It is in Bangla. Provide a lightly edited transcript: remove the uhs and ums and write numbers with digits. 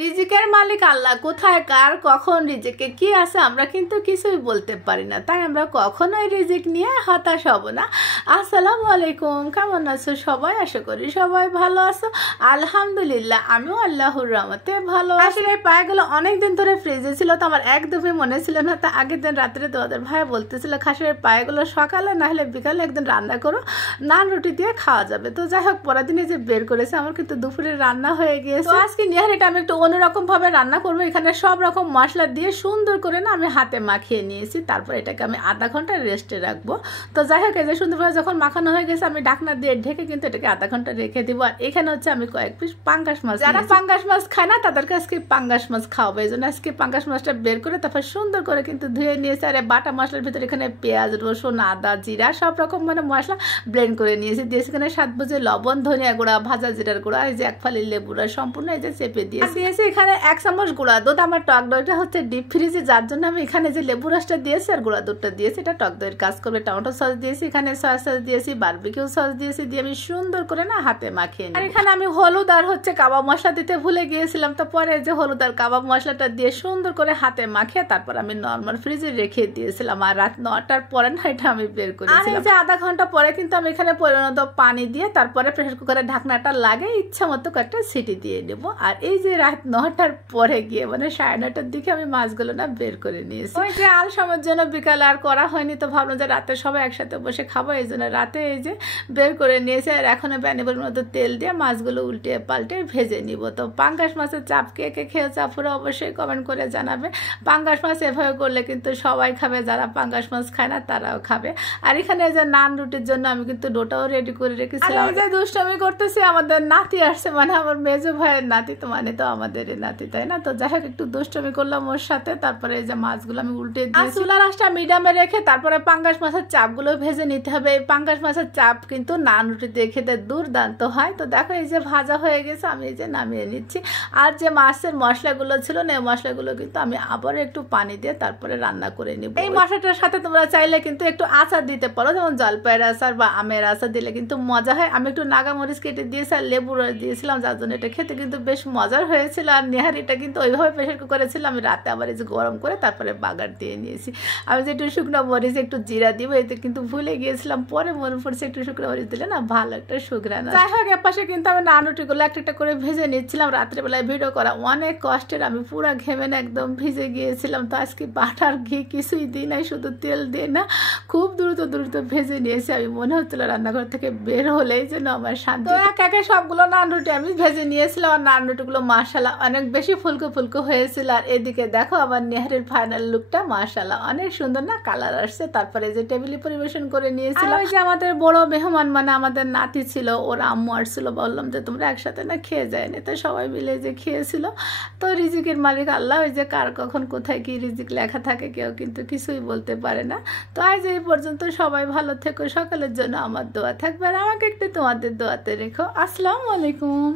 রিজিকের মালিক আল্লাহ, কোথায় কার কখন রিজিকে কি আছে আমরা কিন্তু কিছুই বলতে পারি না, তাই আমরা কখনোই রিজিক নিয়ে হতাশ হব না। আসসালামু আলাইকুম, কেমন আছো সবাই? আশা করি সবাই ভালো আছো। আলহামদুলিল্লাহ আমিও আল্লাহর রহমতে ভালো আছি। আসলে পায়েগুলো অনেকদিন ধরে ফ্রিজে ছিল, তো আমার একদমই মনে ছিল না। তা আগের দিন রাত্রে তোমাদের ভাই বলতেছিল খাসির পায়েগুলো সকালে না হলে বিকালে একদিন রান্না করো, নান রুটি দিয়ে খাওয়া যাবে। তো যাই হোক, পরের দিনে যে বের করেছে আমার কিন্তু দুপুরে রান্না হয়ে গিয়েছে। আজকে নিহারিটা আমি একটু অন্যরকম ভাবে রান্না করবো। এখানে সব রকম মশলা দিয়ে সুন্দর করে না আমি হাতে মাখিয়ে নিয়েছি, তারপর এটাকে আমি আধা ঘন্টা রেস্টে রাখবো। তো যাই হোক, এই যে সুন্দরভাবে যখন মাখানো হয়ে গেছে আমি ঢাকনা দিয়ে ঢেকে কিন্তু এটাকে আধা ঘন্টা রেখে দিব। আর এখানে হচ্ছে আমি কয়েক পিস পাঙ্গাস মাছ, যারা পাঙ্গাস মাছ খায় না তাদেরকে আজকে পাঙ্গাস মাছ খাওয়াবো, এই জন্য আজকে পাঙ্গাস মাছটা বের করে তারপর সুন্দর করে কিন্তু ধুয়ে নিয়েছি। আর বাটা মশলার ভিতরে এখানে পেঁয়াজ, রসুন, আদা, জিরা সব রকম মানে মশলা ব্লেন্ড করে নিয়েছি। দিয়েছি এখানে স্বাদ বুঝে লবণ, ধনিয়া গুঁড়া, ভাজা জিরার গুঁড়া, এই যে এক ফালি লেবুরা সম্পূর্ণ এই যে চেপে দিয়েছি। এখানে 1 চামচ গুঁড়া দুধ। আমার টক দইটা হচ্ছে ডিপ ফ্রিজে, যার জন্য আমি এখানে যে লেবু রসটা দিয়েছি আর গুঁড়া দুধটা দিয়েছি, এটা টক দইয়ের কাজ করবে। টমেটো সস দিয়েছি, এখানে সয়া সস দিয়েছি, বারবিকিউ সস দিয়েছি, দিয়ে আমি সুন্দর করে না হাতে মাখিয়ে নিই। আর এখানে আমি হলুদ আর হচ্ছে কাবাব মশলা দিতে ভুলে গিয়েছিলাম, তো পরে যে হলুদ আর কাবাব মশলাটা দিয়ে সুন্দর করে হাতে মাখিয়ে তারপর আমি নর্মাল ফ্রিজে রেখে দিয়েছিলাম। আর রাত 9টার পরে না এটা আমি বের করেছিলাম। আর যে আধা ঘন্টা পরে কিন্তু আমি এখানে পরিণত পানি দিয়ে তারপরে প্রেসার কুকারের ঢাকনাটা লাগিয়ে ইচ্ছা মতো একটা সিটি দিয়ে নেবো। আর এই যে রাত 9টার পরে গিয়ে মানে 9:30টার দিকে আমি মাছগুলো না বের করে নিয়েছি। ওই যে আল সময়ের জন্য বিকালে আর করা হয়নি, তো ভাবলাম যে রাতে সবাই একসাথে বসে খাবো, এই জন্য রাতে এই যে বের করে নিয়েছি। আর এখন ব্যানিবল মতো তেল দিয়ে মাছগুলো উল্টে পাল্টে ভেজে নিব। তো পাঙ্গাস মাছের চাপ কে কে খেয়ে চাপুরে অবশ্যই কমেন্ট করে জানাবে। পাঙ্গাস মাছ এভাবে করলে কিন্তু সবাই খাবে, যারা পাঙ্গাস মাছ খায় না তারাও খাবে। আর এখানে যে নান রুটির জন্য আমি কিন্তু ডোটাও রেডি করে রেখেছিলাম। যে দুষ্টামি করতেছি, আমাদের নাতি আসছে, মানে আমার মেজো ভাইয়ের নাতি, তো মানে তো আমাদের নাতি, তাই না? তো যাই হোক, একটু দুষ্টামি করলাম ওর সাথে। তারপরে এই যে মাছগুলো আমি উল্টে দিয়ে চুলার আঁচটা মিডিয়ামে রেখে তারপরে পাঙ্গাস মাছের চাপগুলো ভেজে নিতে হবে। এই পাঙ্গাস মাছের চাপ কিন্তু নান রুটি দিয়ে খেতে দুর্দান্ত হয়। তো দেখো এই যে ভাজা হয়ে গেছে, আমি এই যে নামিয়ে নিচ্ছি। আর যে মাছের মশলাগুলো ছিল না, এই মশলাগুলো কিন্তু আমি আবার একটু পানি দিয়ে তারপরে রান্না করে নিব। এই মশলাটার সাথে তোমরা চাইলে কিন্তু একটু আচার দিতে পারো, যেমন জলপাইয়ের আচার বা আমের আচার দিলে কিন্তু মজা হয়। আমি একটু নাগামরিচ কেটে দিয়েছি আর লেবু রস দিয়েছিলাম, যার জন্য এটা খেতে কিন্তু বেশ মজার হয়েছিল। আর নেহারিটা কিন্তু ওইভাবে প্রেশার কুকারে ছিল, আমি রাতে আবার এই যে গরম করে তারপরে বাগার দিয়ে নিয়েছি। আমি যে একটু শুকনো মরিচ একটু জিরা দিব, এতে কিন্তু ভুলে গিয়েছিলাম, পরে মনে পড়ছে একটু শুকনো মরিচ দিলে না ভালো একটা সুঘ্রাণ। যাই হোক, এপাশে কিন্তু আমি নান রুটিগুলো একটা একটা করে ভেজে নিচ্ছিলাম। রাত্রেবেলায় ভিডিও করা অনেক কষ্টের, আমি পুরো ঘেমে না একদম ভিজে গিয়েছিলাম। তো আজকে বাটার ঘি কিছুই দিই নাই, শুধু তেল দিয়ে না খুব দ্রুত দ্রুত ভেজে নিয়েছি। আমি মনে হচ্ছিল রান্নাঘর থেকে বের হলেই যেন আমার শান্তি। তো এক একে সবগুলো নান রুটি আমি ভেজে নিয়েছিলাম। আর নান রুটিগুলো মাশাআল্লাহ অনেক বেশি ফুলকো ফুলকো হয়েছিল। আর এদিকে দেখো আমার নেহারির ফাইনাল লুকটা মাশাআল্লাহ অনেক সুন্দর না কালার আসছে। তারপরে যে টেবিলে পরিবেশন করে নিয়েছিলাম। ওই যে আমাদের বড় মেহমান মানে আমাদের নাতি ছিল, ওর আম্মু আসছিল, বললাম যে তোমরা একসাথে না খেয়ে যায়নি, তো সবাই মিলে যে খেয়েছিল। তো রিজিকের মালিক আল্লাহ, ওই যে কার কখন কোথায় কি রিজিক লেখা থাকে কেউ কিন্তু কিছুই বলতে পারে না। তো আজ এই পর্যন্ত, সবাই ভালো থেকো, সকালের জন্য আমার দোয়া থাকবে, আর আমাকে একটু তোমাদের দোয়াতে রেখো। আসসালামু আলাইকুম।